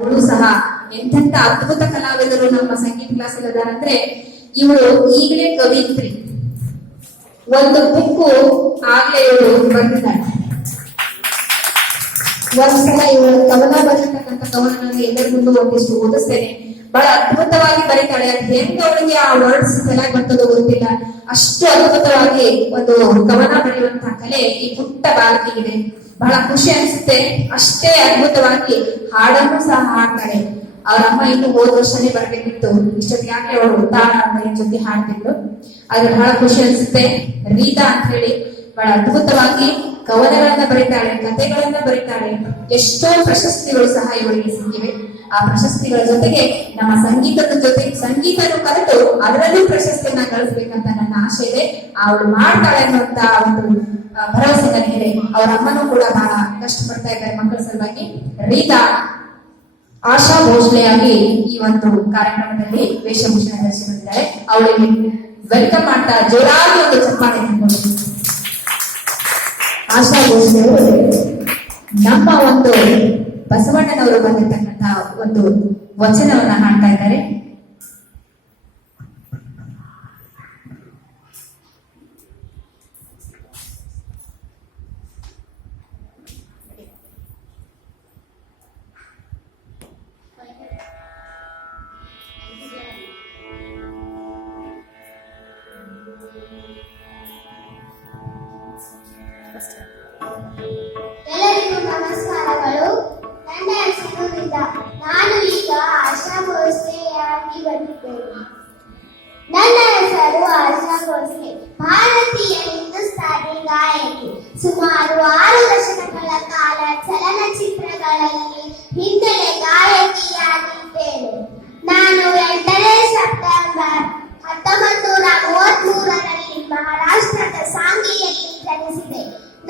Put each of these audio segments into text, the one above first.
ಸಹ ಎಂತೆಂತ ಅದ್ಭುತ ಕಲಾವಿದರು ನಮ್ಮ ಸಂಗೀತ ಕ್ಲಾಸ್ ಅಂದ್ರೆ ಇವಳು ಈಗಲೇ ಕವಿತ್ರಿ ಒಂದು ಬುಕ್ಕು ಆಗ್ಲೇ ಇವಳು ಬರ್ತಿದ್ದಾಳೆ ಒಂದ್ಸಲ ಇವಳು ಕವನ ಬರೆಯತಕ್ಕಂತ ಕವನ ಎಲ್ಲರ ಮುಂದೆ ಒಂದಿಷ್ಟು ಓದಿಸ್ತೇನೆ. ಬಹಳ ಅದ್ಭುತವಾಗಿ ಬರೀತಾಳೆ. ಅದ್ ಹೆಂಗ್ ಅವಳಿಗೆ ಆ ವರ್ಡ್ಸ್ ಚೆನ್ನಾಗಿ ಬರ್ತದೋ ಗೊತ್ತಿಲ್ಲ. ಅಷ್ಟು ಅದ್ಭುತವಾಗಿ ಒಂದು ಕವನ ಬರೆಯುವಂತಹ ಕಲೆ ಈ ಪುಟ್ಟ ಬಾಲಕಿಗಿದೆ. ಬಹಳ ಖುಷಿ ಅನಿಸುತ್ತೆ. ಅಷ್ಟೇ ಅದ್ಭುತವಾಗಿ ಹಾಡನ್ನು ಸಹ ಹಾಡ್ತಾಳೆ ಅವ್ರ ಅಮ್ಮ ಇನ್ನು ಹೋದ ವರ್ಷನೇ ಬರ್ಬೇಕಿತ್ತು. ಇಷ್ಟೊತ್ತಿಗೆ ಯಾಕೆ ಅವಳು ತಾಳ ಅಮ್ಮನ ಜೊತೆ ಹಾಡ್ತಿದ್ರು. ಆದ್ರೆ ಬಹಳ ಖುಷಿ ಅನಿಸುತ್ತೆ. ರೀತಾ ಅಂತ ಹೇಳಿ ಬಹಳ ಅದ್ಭುತವಾಗಿ ಕವನಗಳನ್ನ ಬರೀತಾಳೆ ಕಥೆಗಳನ್ನ ಬರೀತಾಳೆ. ಎಷ್ಟೋ ಪ್ರಶಸ್ತಿಗಳು ಸಹ ಇವಳಿಗೆ ಸಿಕ್ಕಿವೆ. ಆ ಪ್ರಶಸ್ತಿಗಳ ಜೊತೆಗೆ ನಮ್ಮ ಸಂಗೀತದ ಜೊತೆ ಸಂಗೀತನು ಕರೆದು ಅದರಲ್ಲೂ ಪ್ರಶಸ್ತಿಯನ್ನ ಗಳಿಸ್ಬೇಕಂತ ನನ್ನ ಆಶೆ ಇದೆ. ಅವಳು ಮಾಡ್ತಾಳೆ ಅನ್ನುವಂತ ಒಂದು ಭರವಸೆ ನನಗಿದೆ. ಅವರ ಅಮ್ಮನೂ ಕೂಡ ಬಹಳ ಕಷ್ಟಪಡ್ತಾ ಇದ್ದಾರೆ ಮಕ್ಕಳ ಸಲುವಾಗಿ. ರೀತಾ, ಆಶಾ ಭೋಸ್ಲೆಯಾಗಿ ಈ ಒಂದು ಕಾರ್ಯಕ್ರಮದಲ್ಲಿ ವೇಷಭೂಷಣ ಧರಿಸಿ ಬಂದಿದ್ದಾರೆ ಅವಳಿಗೆ ವೆಲ್ಕಮ್ ಮಾಡ್ತಾ ಜೋರಾಗಿ ಒಂದು ಚಪ್ಪಾಳೆ. ಆಶಾ ಭೋಸ್ಲೆ ನಮ್ಮ ಒಂದು ಬಸವಣ್ಣನವರು ಬಂದಿರ್ತಕ್ಕಂತಹ ಒಂದು ವಚನವನ್ನ ಹಾಡ್ತಾ ಇದ್ದಾರೆ. ಎಲ್ಲರಿಗೂ ನಮಸ್ಕಾರಗಳು. ಭೋಸ್ಲೆ ಭಾರತೀಯ ಹಿಂದೂಸ್ತಾನಿ ಗಾಯಕಿ. ಸುಮಾರು ಆರು ದಶಕಗಳ ಕಾಲ ಚಲನಚಿತ್ರಗಳಲ್ಲಿ ಹಿನ್ನೆಲೆ ಗಾಯಕಿಯಾಗಿದ್ದೇನೆ. ನಾನು ಎಂಟನೇ ಸೆಪ್ಟೆಂಬರ್ ಹತ್ತೊಂಬತ್ತು ನೂರ ಮೂವತ್ಮೂರರಲ್ಲಿ ಮಹಾರಾಷ್ಟ್ರದ ಸಾಂಗಿಯಲ್ಲಿ ಜನಿಸಿದೆ.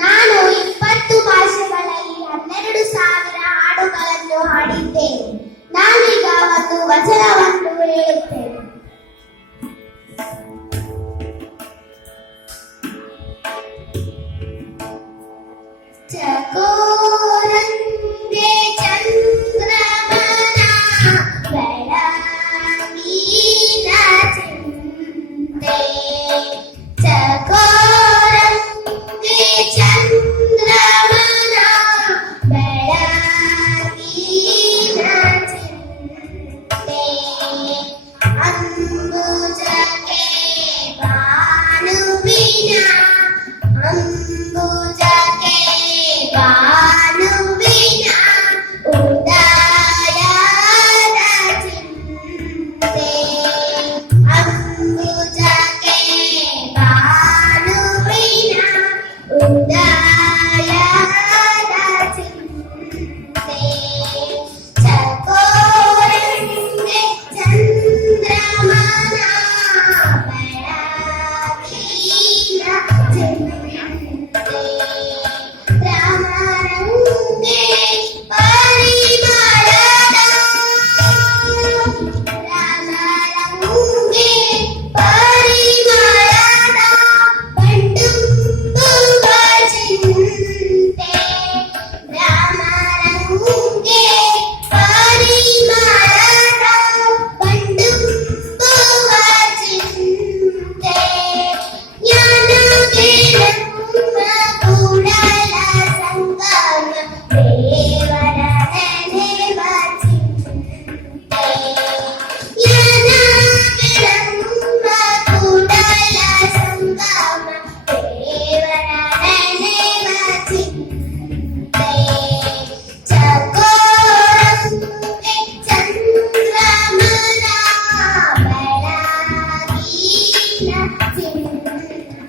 ನಾನು ಇಪ್ಪತ್ತು ಭಾಷೆಗಳಲ್ಲಿ ಹನ್ನೆರಡು ಸಾವಿರ ಹಾಡುಗಳನ್ನು ಹಾಡಿದ್ದೇನೆ. ನಾನೀಗ ಒಂದು ವಚನವನ್ನು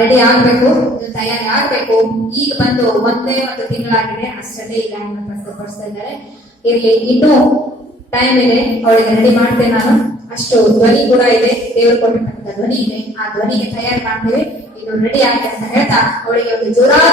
ರೆಡಿ ಆಗ್ಬೇಕು. ತಯಾರಿ ಆಗ್ಬೇಕು ಈಗ ಬಂದು ಒಂದೇ ಒಂದು ತಿಂಗಳಾಗಿದೆ. ಅಷ್ಟೇ ಇಲ್ಲ ಪ್ರಸ್ತುತಪಡಿಸ್ತಾ ಇದ್ದಾರೆ. ಇರ್ಲಿ, ಇನ್ನು ಟೈಮ್ ಇದೆ. ಅವಳಿಗೆ ರೆಡಿ ಮಾಡ್ತೇನೆ ನಾನು. ಅಷ್ಟು ಧ್ವನಿ ಕೂಡ ಇದೆ. ದೇವರು ಕೊಟ್ಟಿರ್ತಕ್ಕಂಥ ಧ್ವನಿ ಇದೆ. ಆ ಧ್ವನಿಗೆ ತಯಾರಿ ಮಾಡ್ತೇವೆ. ಇನ್ನು ರೆಡಿ ಆಗಿದೆ ಅಂತ ಹೇಳ್ತಾ, ಅವಳಿಗೆ ಒಂದು ಜೋರಾದ